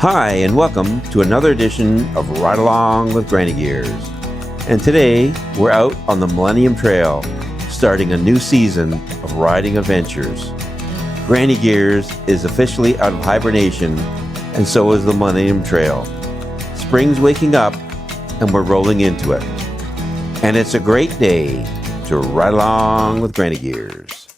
Hi, and welcome to another edition of Ride Along with Granny Gears. And today, we're out on the Millennium Trail, starting a new season of riding adventures. Granny Gears is officially out of hibernation, and so is the Millennium Trail. Spring's waking up, and we're rolling into it. And it's a great day to ride along with Granny Gears.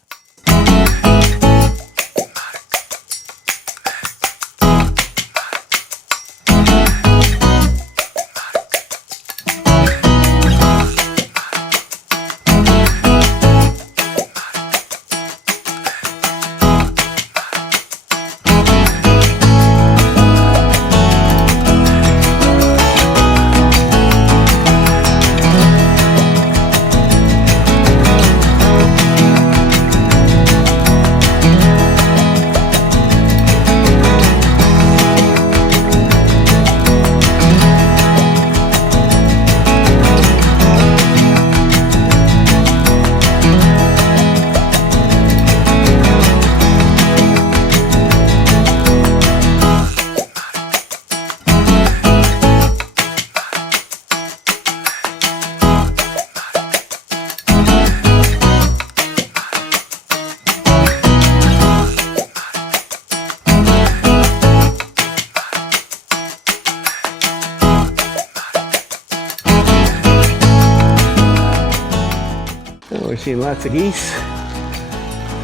We're seeing lots of geese,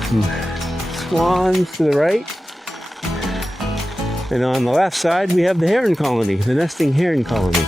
some swans to the right, and on the left side we have the heron colony, the nesting heron colony.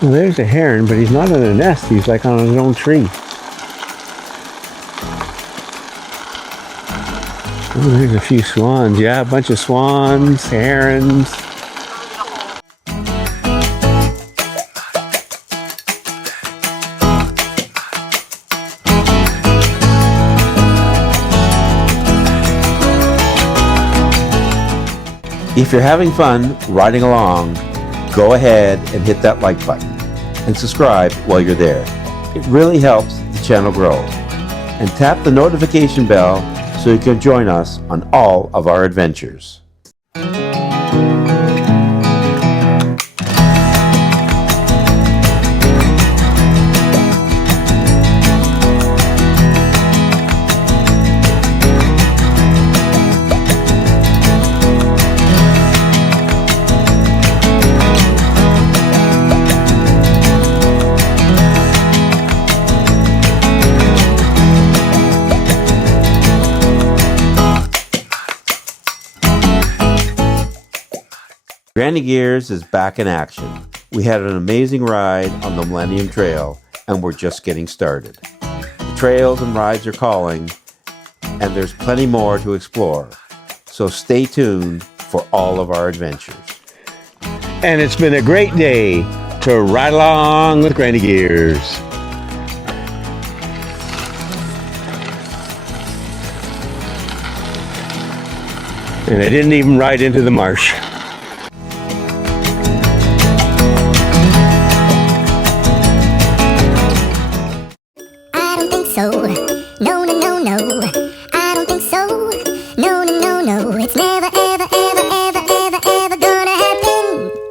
Well, there's a heron, but he's not in a nest. He's like on his own tree. Oh, there's a few swans. Yeah, a bunch of swans, herons. If you're having fun riding along, go ahead and hit that like button and subscribe while you're there. It really helps the channel grow. And tap the notification bell so you can join us on all of our adventures. Granny Gears is back in action. We had an amazing ride on the Millennium Trail, and we're just getting started. The trails and rides are calling, and there's plenty more to explore. So stay tuned for all of our adventures. And it's been a great day to ride along with Granny Gears. And I didn't even ride into the marsh.